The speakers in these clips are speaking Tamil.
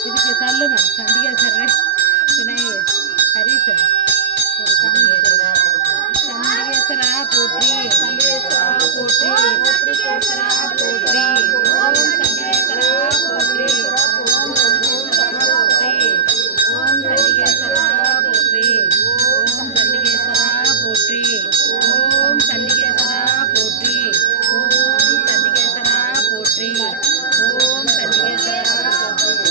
இதுக்கு சொல்லுங்க சண்டிகேஸ்வரர் துணை ஹரிசர் ஒரு சண்டிகேஸ்வரா போற்றி சண்டிகேஸ்வரா போற்றி சண்டிகேஸ்வரா போற்றி ஓம் சண்டிகேஸ்வரா போற்றி ஓம் சண்டிகேஸ்வரா போற்றி ஓம் சண்டிகேஸ்வரா போற்றி ஓம் சண்டிகேஸ்வரா போற்றி ஓம் சண்டிகேஸ்வரா போற்றி ஓம் சண்டிகேஸ்வரா போற்றி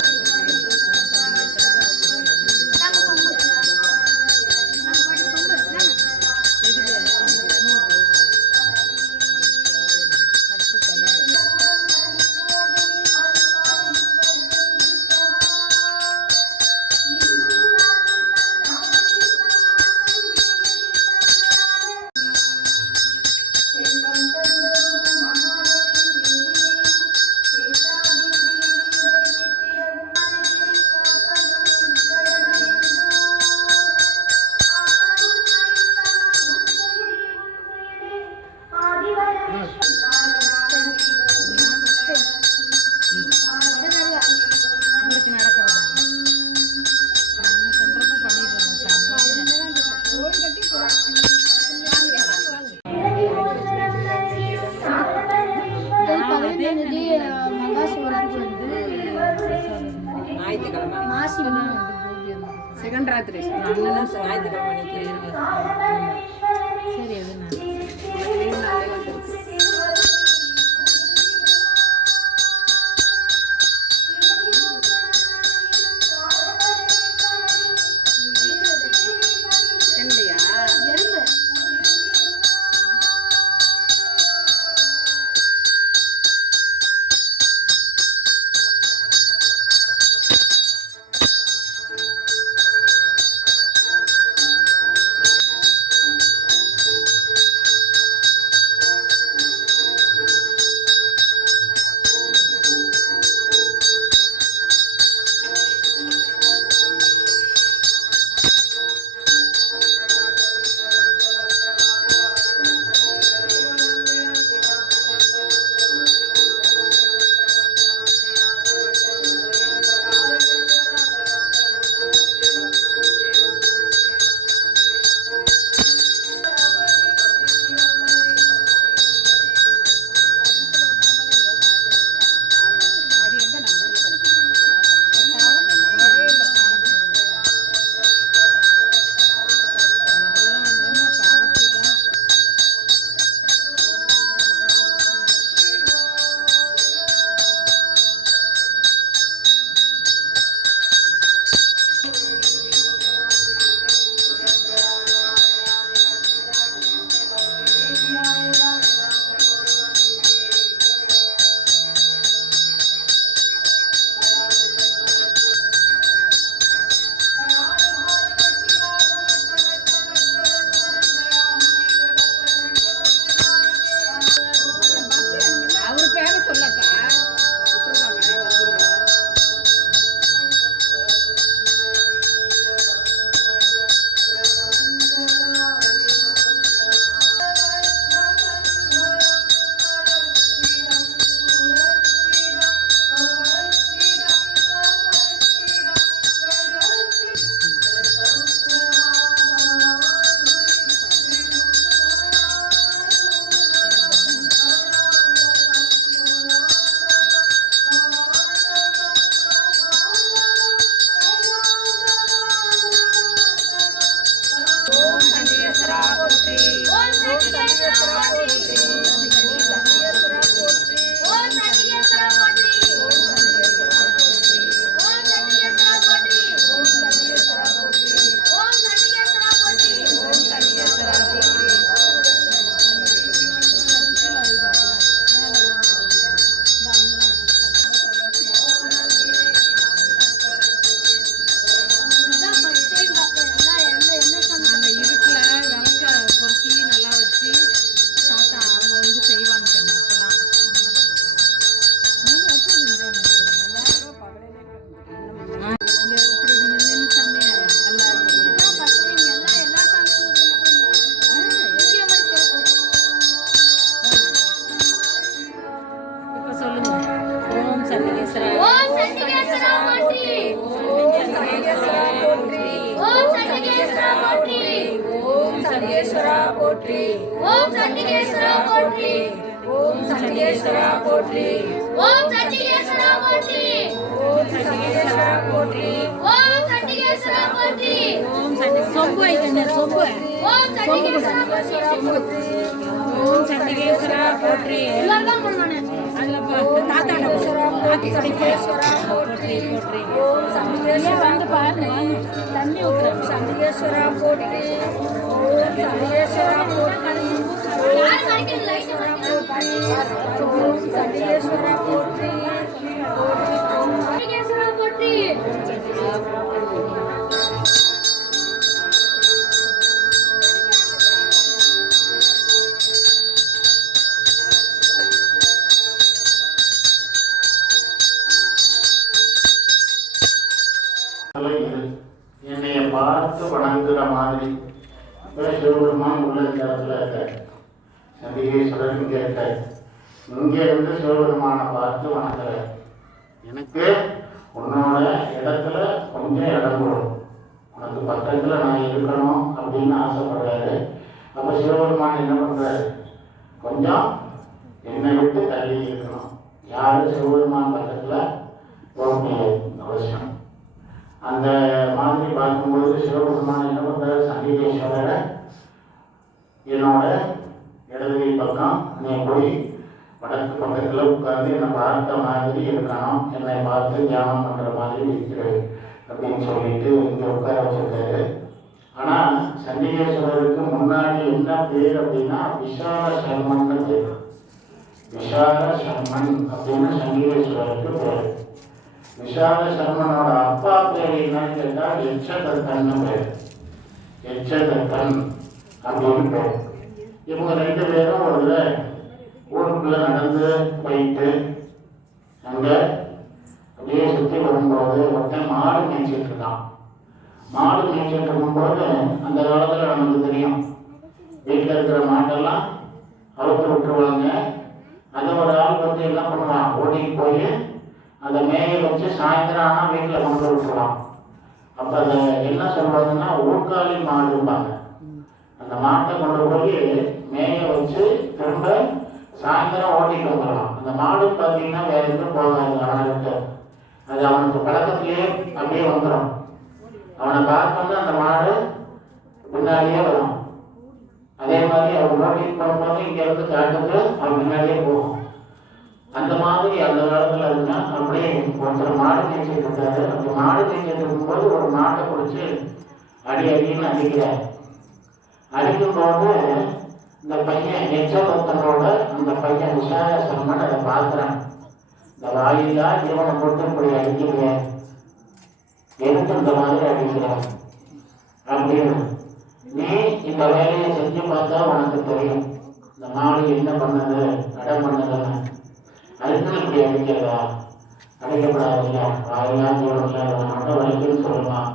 இவருக்கு நடக்கிறதா நாங்கள் பண்ணுறப்ப பண்ணிடுறோம் மகாசிவராத்திரி வந்து ஞாயிற்றுக்கிழமை மாசிமா செகண்ட் ராத்திரி ஞாயிற்றுக்கிழமை சரி அது அவர் பேரை சொல்லப்பா இருட்டில் விளக்க பொருத்தி நல்லா வச்சு போற்றி. ஓம் சண்டிகேஸ்வரா போற்றி. ஓம் சண்டிகேஸ்வரா போற்றி. ஓம் சண்டிகேஸ்வரா போற்றி. ஓம் சண்டிகேஸ்வரா போற்றி. ஓம் சொம்பு ஐக்கண்ணே சொம்பு. ஓம் சண்டிகேஸ்வரா போற்றி. ஓம் சண்டிகேஸ்வரா போற்றி. எல்லாரும் பண்ணுவானே அதுல தாத்தா சண்டிகேஸ்வரா போற்றி போற்றி. ஓம் சண்டிகேஸ்வரா வந்து பாருங்க தண்ணி ஊத்துறோம். சண்டிகேஸ்வரா போற்றி. ஓம் சண்டிகேஸ்வரா போற்றி. யார் மறைக்கிறது லைட் போற்றி. ஓம் சண்டிகேஸ்வரா போற்றி. ஓம் சண்டிகேஸ்வரா போற்றி. என்னைய பார்த்து வணங்குற மாதிரி சிவபெருமான் உள்ள இந்த இடத்துல இருக்க, சண்டிகேஸ்வரர் இங்க இருக்க, இங்க இருந்து சிவபெருமானை பார்த்து வணங்குற. எனக்கு உன்னோட இடத்துல கொஞ்சம் இடம் கொடும், உனக்கு பக்கத்துல நான் இருக்கணும் அப்படின்னு ஆசைப்படுறாரு. அப்ப சிவபெருமான் என்ன பண்றாரு, கொஞ்சம் என்னை விட்டு தள்ளி இருக்கணும். யாரும் சிவபெருமான் பக்கத்துல போக முடியாது அவசியம். அந்த மாதிரி பார்க்கும்போது சிவபெருமான் என்ன பண்றாரு, சண்டிகேஸ்வரரை என்னோட இடதுகை பக்கம் நீ போய் வடக்கு பக்கத்தில் உட்கார்ந்து என்னை பார்த்த மாதிரி இருக்கணும், என்னை பார்த்து தியானம் பண்ணுற மாதிரி இருக்கிறது அப்படின்னு சொல்லிட்டு இங்கே உட்கார வச்சிருக்காரு. ஆனால் சண்டிகேஸ்வரருக்கு முன்னாடி என்ன பேர் அப்படின்னா விஷால சர்மன் பேர். விஷால சர்மன் அப்படின்னு சண்டிகேஸ்வரருக்கு பேர். விஷால சர்மனோட அப்பா பேர் என்னன்னு கேட்டால் எச்சதத்தன் பேர். எச்சதத்தன் அப்படின்னு பேர். இவங்க ரெண்டு பேரும் ஒரு ஊருக்குள்ள நடந்து போயிட்டு அங்கே அப்படியே சுற்றி வரும்போது ஒருத்தன் மாடு மேய்ச்சிட்டு இருக்கான். மாடு மேய்ச்சிட்டு இருக்கும்போது அந்த காலத்தில் நமக்கு தெரியும், வீட்டில் இருக்கிற மாட்டெல்லாம் அவுத்து விட்டுருவாங்க. அதை ஒரு ஆள் வந்து என்ன பண்ணுவான், ஓடிக்கு போய் அந்த மேயை வச்சு சாயந்தரம் ஆனால் வீட்டில் கொண்டு விட்டுருவான். அப்போ அதை என்ன சொல்வாங்கன்னா ஊர்காலி மாடும்பாங்க. அந்த மாட்டை கொண்டு போய் மேயை வச்சு திரும்ப சாயந்தரம் ஓட்டிட்டு வந்துடலாம். அந்த மாடு பார்த்தீங்கன்னா வேற எதுவும் போகாது அவனுக்கு, அது அவனுக்கு பழக்கத்திலேயே அப்படியே வந்துடும். அவனை பார்த்தோன்னா அந்த மாடு பின்னாடியே வரும். அதே மாதிரி அவன் ஓட்டிட்டு போகும்போது இங்கேருந்து காட்டுக்கு அவன் பின்னாடியே போகும். அந்த மாதிரி அந்த காலத்தில் இருந்தா அப்படியே ஒருத்தர் மாடு மேய்ச்சிட்டு இருக்காரு. அந்த மாடு மேய்ச்சிட்டு இருக்கும்போது ஒரு மாட்டை பிடிச்சி அடின்னு அடிக்கிறார். அடிக்கும்போது இந்த பையன் எச்சபக்தனோட அந்த பையன் விஷால சர்மன் அதை பார்க்குறான். இந்த வாயிலா இவனை போட்டு இப்படி அடிக்கிறேன், எதுக்கு இந்த மாதிரி அடிக்கிறேன் அப்படின்னு நீ இந்த வேலையை செஞ்சு பார்த்தா உனக்கு தெரியும் இந்த மாடு என்ன பண்ணது அடம் பண்ணதுன்னு. அதுக்குன்னு இப்படி அடிக்கிறதா, அடிக்கப்படாது இல்லை, வாயிலாம் சொல்லல, மட்டும் வலிக்குன்னு சொல்லலாம்,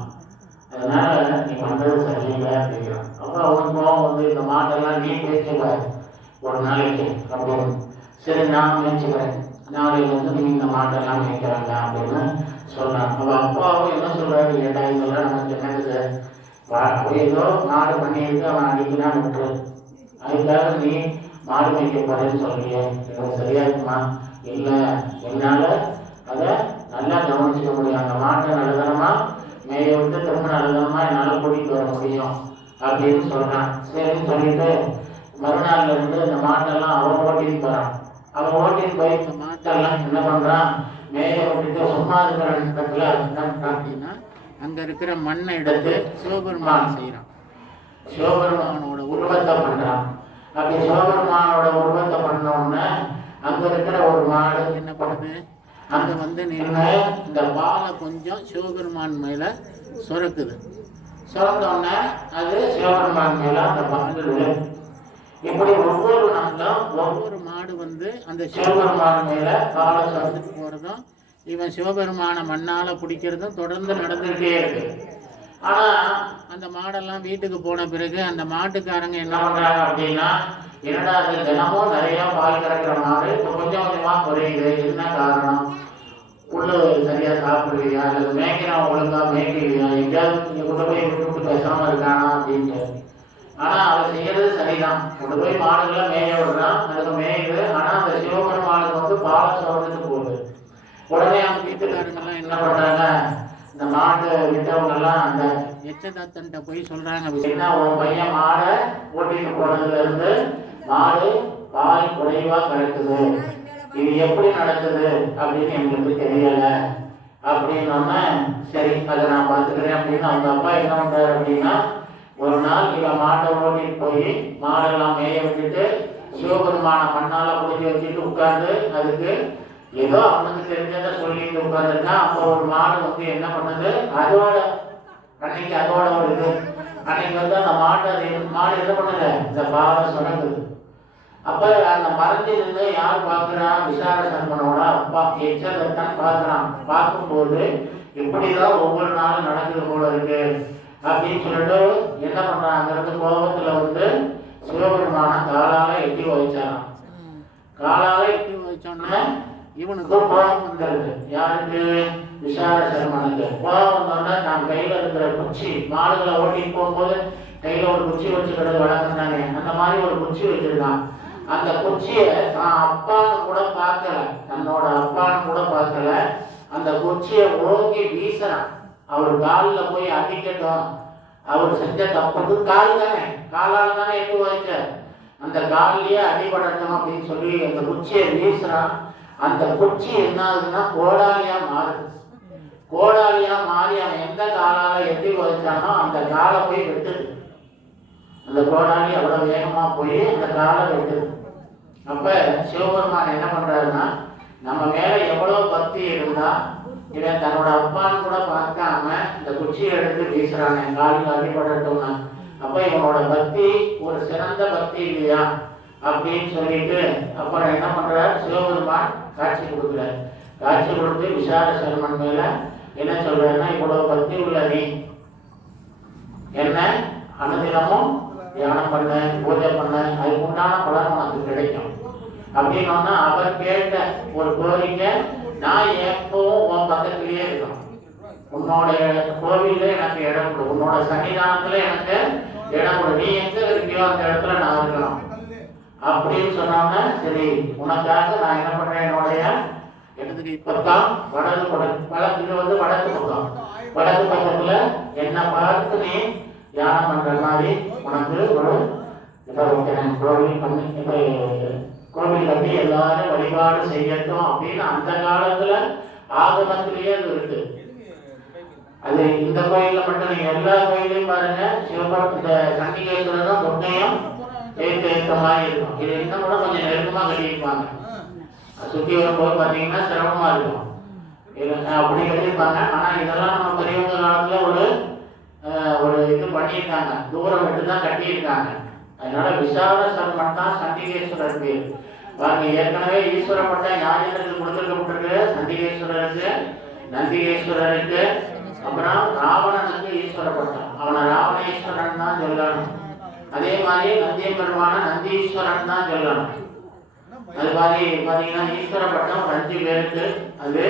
அதனால நீ பண்ணுறது சரியில்லை அப்படிங்கிறான். அப்போ அவனுக்கு கோவம் வந்து இந்த மாட்டெல்லாம் நீ பேச்சுக்காது ஒரு நாளைக்கு அப்படின்னு. சரி நான் மேய்ச்சிக்கிறேன், நாளைக்கு வந்து நீ இந்த மாட்டெல்லாம் மேய்க்கிறாங்க அப்படின்னு சொன்னான். அவன் அப்பாவும் என்ன சொல்றாரு, ஏட்டா இதெல்லாம் நமக்கு என்னது, ஏதோ மாடு பண்ணியிருக்கு அவன் அடிக்கிறான் விட்டு, அதுக்காக நீ மாடு மேய்க்க போறேன்னு சொல்லியே, இது சரியா இருக்குமா? இல்லை, என்னால் அதை நல்லா கவனிச்சுக்க முடியும், அந்த மாட்டை நல்லதனமா மேய விட்டு திரும்ப நல்லதனமா என்னால் கூட்டிகிட்டு வர முடியும் அப்படின்னு சொல்கிறான். சரின்னு சொல்லிட்டு மறுநாள்ல இருந்து இந்த மாட்டெல்லாம் அவன் ஓட்டின்னு போகிறான். அவன் ஓட்டின்னு போய் இந்த மாட்டெல்லாம் என்ன பண்ணுறான், மேய விட்டுட்டு சும்மா இருக்கிற இடத்துல என்ன அப்படின்னா அங்கே இருக்கிற மண்ணை எடுத்து சிவபெருமான் செய்கிறான். சிவபெருமானோட உருவத்தை பண்ணுறான். அப்படி சிவபெருமானோட உருவத்தை பண்ணோடனே அங்கே இருக்கிற ஒரு மாடு என்ன பண்ணுது, அங்கே வந்து நின்று இந்த பாலை கொஞ்சம் சிவபெருமான் மேலே சுரக்குது. சுரந்தோடனே அது சிவபெருமான் மேலே அந்த பால் விழுது. இப்படி ஒவ்வொரு நாளும் ஒவ்வொரு மாடு வந்து அந்த சிவபெருமான் மேலே பாலை சுரந்துட்டு போகிறதும் இவன் சிவபெருமான மண்ணால் பிடிக்கிறதும் தொடர்ந்து நடந்துகிட்டே இருக்கு. ஆனால் அந்த மாடெல்லாம் வீட்டுக்கு போன பிறகு அந்த மாட்டுக்காரங்க என்ன பண்ணுறாங்க அப்படின்னா, என்னடா அது தினமும் நிறையா பால் கறக்கிற மாடு இப்போ கொஞ்சம் கொஞ்சமாக குறையுது, என்ன காரணம், புல்லு சரியாக சாப்பிடலையா, அல்லது மேய்க்கிறான் ஒழுங்காக மேய்க்கலையா, எங்கேயாவது நீங்கள் கொண்டு போய் விட்டு பேசாமல் இருக்கானா அப்படின்ட்டு ஆனால் அவன் செய்யறது சரிதான். கொண்டு போய் மாடுகளை மேய விடுறான், அதுக்கு மேயுது. ஆனால் அந்த சிவபெருமானுக்கு வந்து பாலை சோர்ந்துட்டு போகுது. உடனே அவங்க வீட்டுக்காரங்கெல்லாம் என்ன பண்ணுறாங்க, இந்த மாடு விட்டவங்கெல்லாம் அந்த எச்சதத்தன்ட்ட போய் சொல்கிறாங்க, என்ன உன் பையன் மாடை ஓட்டிட்டு போனதுலேருந்து மாடு பால் குறைவாக கிடக்குது, இது எப்படி நடக்குது அப்படின்னு எங்களுக்கு தெரியலை அப்படின்னோடனே சரி அதை நான் பார்த்துக்கிறேன் அப்படின்னு அவங்க அப்பா என்ன பண்ணுறாரு அப்படின்னா, ஒரு நாள் இவன் மாட்டை ஓட்டிட்டு போய் மாடெல்லாம் மேய விட்டுட்டு சிவபெருமான மண்ணால் பிடிச்சி வச்சுட்டு உட்காந்து அதுக்கு ஏதோ அவனுக்கு தெரிஞ்சதை சொல்லிட்டு உட்காந்துருக்கான். அப்போ ஒரு மாடு வந்து என்ன பண்ணுது, அதோட அன்னைக்கு அதோட ஒரு இது அன்னைக்கு வந்து அந்த மாடு என்ன பண்ணுது, இந்த பாலை சுரங்குது. அப்போ அந்த மறைஞ்சிருந்து யார் பார்க்குறா, விசார சர்மனோட அப்பா எச்சதத்தான் பார்க்குறான். பார்க்கும்போது இப்படிதான் ஒவ்வொரு நாளும் நடக்குது போல இருக்கு அப்படின்னு சொல்லிட்டு என்ன பண்ணுறான், அங்கிருந்து கோபத்தில் வந்து சிவபெருமான காலால் எட்டி வச்சான். காலால் எட்டி வச்சோன்னே இவனுக்கு கோபம் வந்துடுது. யாருக்கு, விசார சர்மனுக்கு கோபம் வந்தோடனே நான் கையில் இருக்கிற குச்சி, மாடுகளை ஓட்டிட்டு போகும்போது கையில் ஒரு குச்சி வச்சுக்கிறது வழக்கம் தானே, அந்த மாதிரி ஒரு குச்சி வச்சிருக்கான். அந்த குச்சியை நான் அப்பான்னு கூட பார்க்கல, தன்னோட அப்பான்னு கூட பார்க்கல, அந்த குச்சியை ஓங்கி வீசுறான். அவர் காலில் போய் அடிக்கட்டும், அவர் செஞ்ச தப்புக்கு கால் தானே, காலால் தானே எட்டு வச்சார், அந்த காலிலேயே அடிபடட்டும் அப்படின்னு சொல்லி அந்த குச்சியை வீசுறான். அந்த குச்சி என்ன ஆகுதுன்னா கோடாலியா மாறுது. கோடாலியா மாறி அவன் எந்த காலால எட்டி வச்சானோ அந்த காலை போய் வெட்டுது. அந்த கோடாலி அவ்வளவு வேகமா போய் அந்த காலை வெட்டுது. அப்ப சிவபெருமான் என்ன பண்றாருன்னா, நம்ம மேல எவ்வளவு பக்தி இருந்தா இவன் தன்னோட அப்பான்னு கூட பார்க்காம இந்த குச்சியை எடுத்து வீசுறான் என் காலில் அடிபடட்டும்னா, அப்ப இவனோட பக்தி ஒரு சிறந்த பக்தி இல்லையா அப்படின்னு சொல்லிட்டு அப்புறம் என்ன பண்றார், சிவபெருமான் காட்சி கொடுக்குறார். காட்சி கொடுத்து விசார சர்மன் மேல என்ன சொல்றாருன்னா, இவ்வளவு பக்தி உள்ள நீ என்ன அனுதினமும் தியானம் பண்ண, பூஜை பண்ண, அதுக்கு உண்டான பலன் உனக்கு கிடைக்கும் அப்படின்னோன்னா அவர் கேட்ட ஒரு கோரிக்கை, நான் எப்பவும் உன் பக்கத்திலேயே இருக்கணும், உன்னோட கோவிலே எனக்கு இடம் கொடு, உன்னோட சன்னிதானத்துல எனக்கு இடம் கொடு, நீ எங்க இருக்கியோ அந்த இடத்துல நான் இருக்கணும் அப்படின்னு சொன்னாங்க. சரி உனக்காக நான் என்ன பண்றேன், என்னுடைய இடத்துக்கு இப்பதான் வடக்கு இது வந்து வடக்கு பக்கம், வடக்கு பக்கத்துல என்ன பார்த்து நீ தியானம் பண்ற மாதிரி உனக்கு ஒரு கோவில் பண்ணி கோவில் கட்டி எல்லாரும் வழிபாடு செய்யட்டும் அப்படின்னு அந்த காலத்துல ஆகமத்திலேயே அது இருக்கு. அது இந்த கோயில்ல மட்டும் நீங்க எல்லா கோயிலையும் பாருங்க, சிவபெருமான் இந்த சண்டிகேஸ்வரரும் துர்க்கையும் ஏற்ற மாதிரி இருக்கும். இது இன்னும் கூட கொஞ்சம் நெருக்கமா கட்டியிருப்பாங்க. சுற்றி வரும்போது பார்த்தீங்கன்னா சிரமமா இருக்கும், அப்படி கட்டியிருப்பாங்க. ஆனா இதெல்லாம் நம்ம பெரியவங்க காலத்துல ஒரு இது பண்ணியிருக்காங்க, தூரம் விட்டு தான் கட்டியிருக்காங்க. அதனால விசால சர்மன் தான் சண்டிகேஸ்வரர் பேர். பாருங்க, ஏற்கனவே ஈஸ்வர பட்டம் யார் யாருக்கு கொடுத்துருக்கப்பட்டிருக்கு, சண்டிகேஸ்வரருக்கு, நந்திகேஸ்வரருக்கு, அப்புறம் ராவணனுக்கு ஈஸ்வர பட்டம், அவனை ராவணேஸ்வரன் தான் சொல்லணும். அதே மாதிரி நந்தியம்பெருமான நந்தீஸ்வரன் தான் சொல்லணும். அது மாதிரி பார்த்தீங்கன்னா ஈஸ்வர பட்டம் 5 பேருக்கு. அது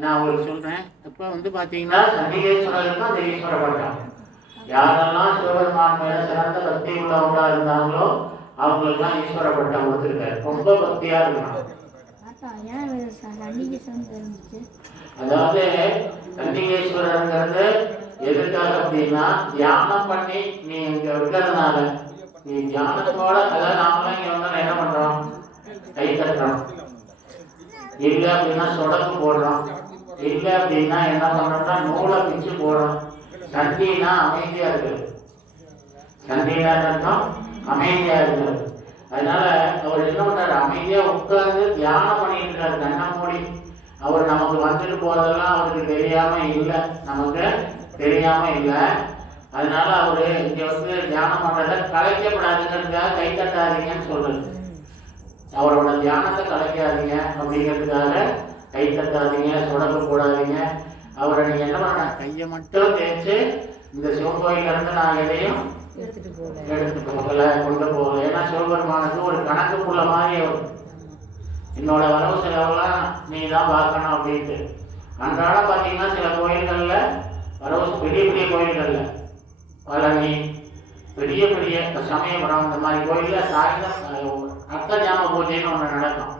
நான் உங்களுக்கு சொல்றேன். இப்போ வந்து பார்த்தீங்கன்னா சண்டிகேஸ்வரருக்கு அந்த ஈஸ்வர பட்டம், யாரெல்லாம் சிவபெருமான் மேல சிறந்த பக்தி உள்ளவங்களா இருந்தாங்களோ அவங்களுக்குலாம் ஈஸ்வர பட்டம் கொடுத்துருக்காரு. ரொம்ப பக்தியா இருக்கணும். அதாவது சண்டிகேஸ்வரருங்கிறது எதுக்காக அப்படின்னா, தியானம் பண்ணி நீ இங்க இருக்கிறதுனால நீ தியானத்தோட, அதாவது நாமளும் இங்க வந்து என்ன பண்றோம், கை தட்டுறோம், இல்லை அப்படின்னா சொடக்கு போடுறோம், இல்லை அப்படின்னா என்ன பண்றோம்னா நூலை பிச்சு போடுறோம். சண்டினா அமைதியா இருக்குது, சண்டினா அர்த்தம் அமைதியா இருக்கிறது. அதனால அவர் என்ன பண்றாரு, அமைதியா உட்கார்ந்து தியானம் பண்ணிட்டு இருக்காரு கண்ணை மூடி. அவர் நமக்கு வந்துட்டு போறதெல்லாம் அவருக்கு தெரியாம இல்லை, நமக்கு தெரியாம இல்லை. அதனால அவரு இங்க வந்து தியானம் பண்றத கலைக்கப்படாதுங்கிறதுக்காக கை தட்டாதீங்கன்னு சொல்றது. அவரோட தியானத்தை கலைக்காதீங்க அப்படிங்கிறதுக்காக கை தட்டாதீங்க, சொடக்கு போடாதீங்க. அவரை நீங்க என்ன பண்ண, கையை மட்டும் தேய்ச்சி இந்த சிவன் கோயில இருந்து நான் எதையும் எடுத்துட்டு போகல, கொண்டு போகல. ஏன்னா சிவபெருமானுக்கு ஒரு கணக்கு புள்ள மாதிரி வரும், என்னோட வரவு செலவெல்லாம் நீ தான் பார்க்கணும் அப்படின்ட்டு. அன்றாடம் பார்த்தீங்கன்னா சில கோயில்களில் வரவு, பெரிய பெரிய கோயில்களில் பழனி, பெரிய பெரிய சமயபுரம் இந்த மாதிரி கோயிலில் சாயந்தரம் அர்த்தஜாம பூஜைன்னு ஒன்று நடக்கும்.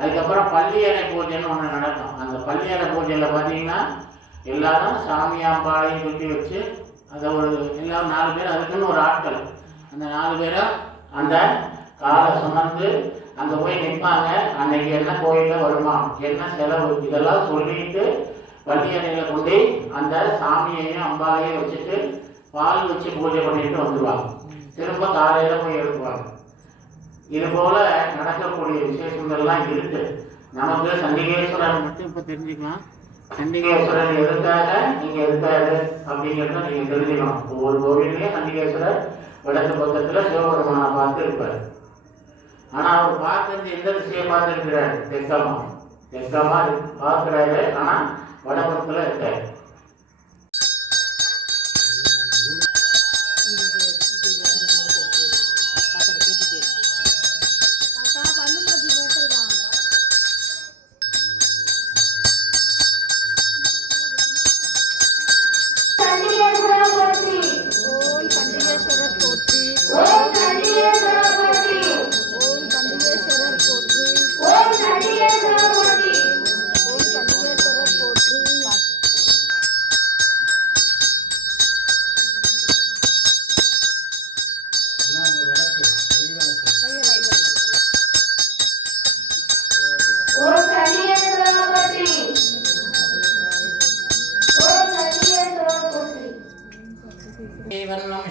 அதுக்கப்புறம் பள்ளியறை பூஜைன்னு ஒன்று நடக்கும். அந்த பள்ளியறை பூஜையில் பார்த்தீங்கன்னா எல்லாரும் சாமியாம்பாளையும் சுற்றி வச்சு அதை எல்லாரும் 4 பேர் அதுக்குன்னு ஒரு ஆட்கள், அந்த 4 பேரும் அந்த காலை சுமந்து அங்கே போய் நிற்பாங்க. அன்னைக்கு என்ன கோயிலில் வருமா, என்ன செலவு, இதெல்லாம் சொல்லிட்டு பள்ளியறையில் கொண்டு அந்த சாமியையும் அம்பாலையும் வச்சுட்டு பால் வச்சு பூஜை பண்ணிட்டு வந்துடுவாங்க. திரும்ப காலையில் போய் எடுக்குவாங்க. இது போல நடக்கக்கூடிய விசேஷங்கள்லாம் இருக்கு. நமக்கு சண்டிகேஸ்வரர் மட்டும் இப்போ தெரிஞ்சுக்கலாம். சண்டிகேஸ்வரர் எதுக்காக இங்கே இருக்காரு அப்படிங்கிறத நீங்கள் தெரிஞ்சுக்கணும். ஒவ்வொரு கோவிலையும் சண்டிகேஸ்வரர் வடக்கு பக்கத்தில் சிவபெருமானை பார்த்து இருப்பார். ஆனால் அவர் பார்த்து எந்த திசையை பார்த்துருக்கிறார்? தெற்கமா பார்க்குறாரு. ஆனால் வடபுறத்தில் இருக்காரு.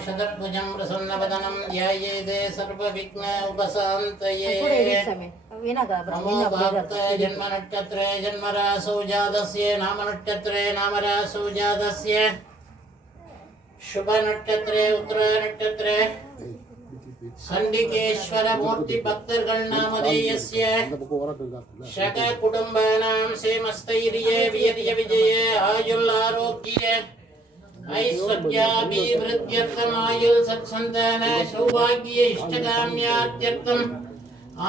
शतभुजं प्रसन्नवदनं ध्यायेत् सर्वविघ्न उपशान्तये। नमो भक्ते जन्मनक्षत्रे जन्मरासौ जातस्य नामनक्षत्रे नामरासौ जातस्य शुभनक्षत्रे उत्तरनक्षत्रे சண்டிகேஸ்வர மூர்த்தி பக்தர்கள் நாமதேயஸ்ய சக குடும்பானாம் சேமஸ்தைரிய வீரிய விஜய ஆயுள் ஆரோக்கிய ஐஸ்வர்யாபிவிருத்தியர்த்தம் ஆயுள் சத்சந்தான சௌபாகிய இஷ்டகாம்யாத்யர்த்தம்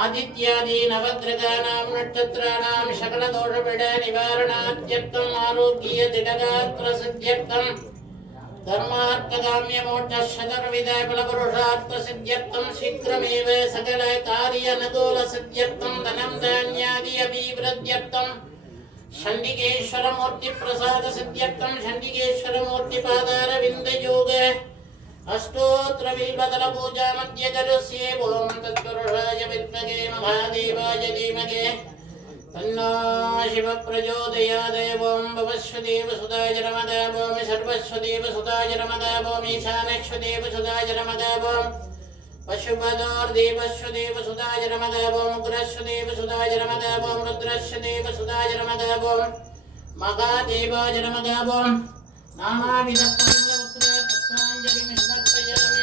ஆதித்யாதி நவக்கிரகானாம் நட்சத்திராணாம் சகல தோஷவிட நிவாரணாத்யர்த்தம் ஆரோக்கிய திடகாத்திர சித்தியர்த்தம் धर्मार्थकाम्य मोक्षशतर्विध बलपुरुषार्थ सिद्ध्यर्थं शीघ्रमेव सकल कार्य अनुकूल सिद्ध्यर्थं धनं धान्यादि अभिवृद्ध्यर्थं चण्डिकेश्वर मूर्ति प्रसाद सिद्ध्यर्थं चण्डिकेश्वर मूर्ति पादार विंद योग अष्टोत्र बिल्वदल पूजा मध्य करुष्ये ओम तत्पुरुषाय विद्महे महादेवाय धीमहि तन्नो शिव प्रचोदयात्। ओम भवस्वदेव सुताय नमः। ओम सर्वस्वदेव सुताय नमः। ओम ईशानस्वदेव सुताय नमः। ओम पशुपतोर्देवस्वदेव सुताय नमः। ओम उग्रस्वदेव सुताय नमः। ओम रुद्रस्वदेव सुताय नमः। ओम महादेवाय नमः। ओम नानाविध पुष्पपत्र पुष्पाञ्जलिं समर्पयामि।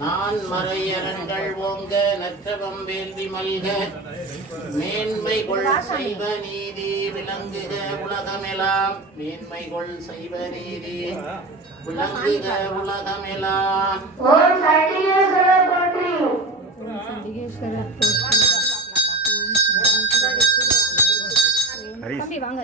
நான் மறையரங்கள் ஓங்க நற்றவம் வேள்வி மல்க மேன்மைகொள் சைவ நீதி விளங்குக உலகமெல்லாம் மேன்மைகொள் சைவ நீதி விளங்குக உலகமெல்லாம். ஓம் சண்டிகேஸ்வரர் போற்றி. சண்டிகேஸ்வரர் போற்றி. வாங்க.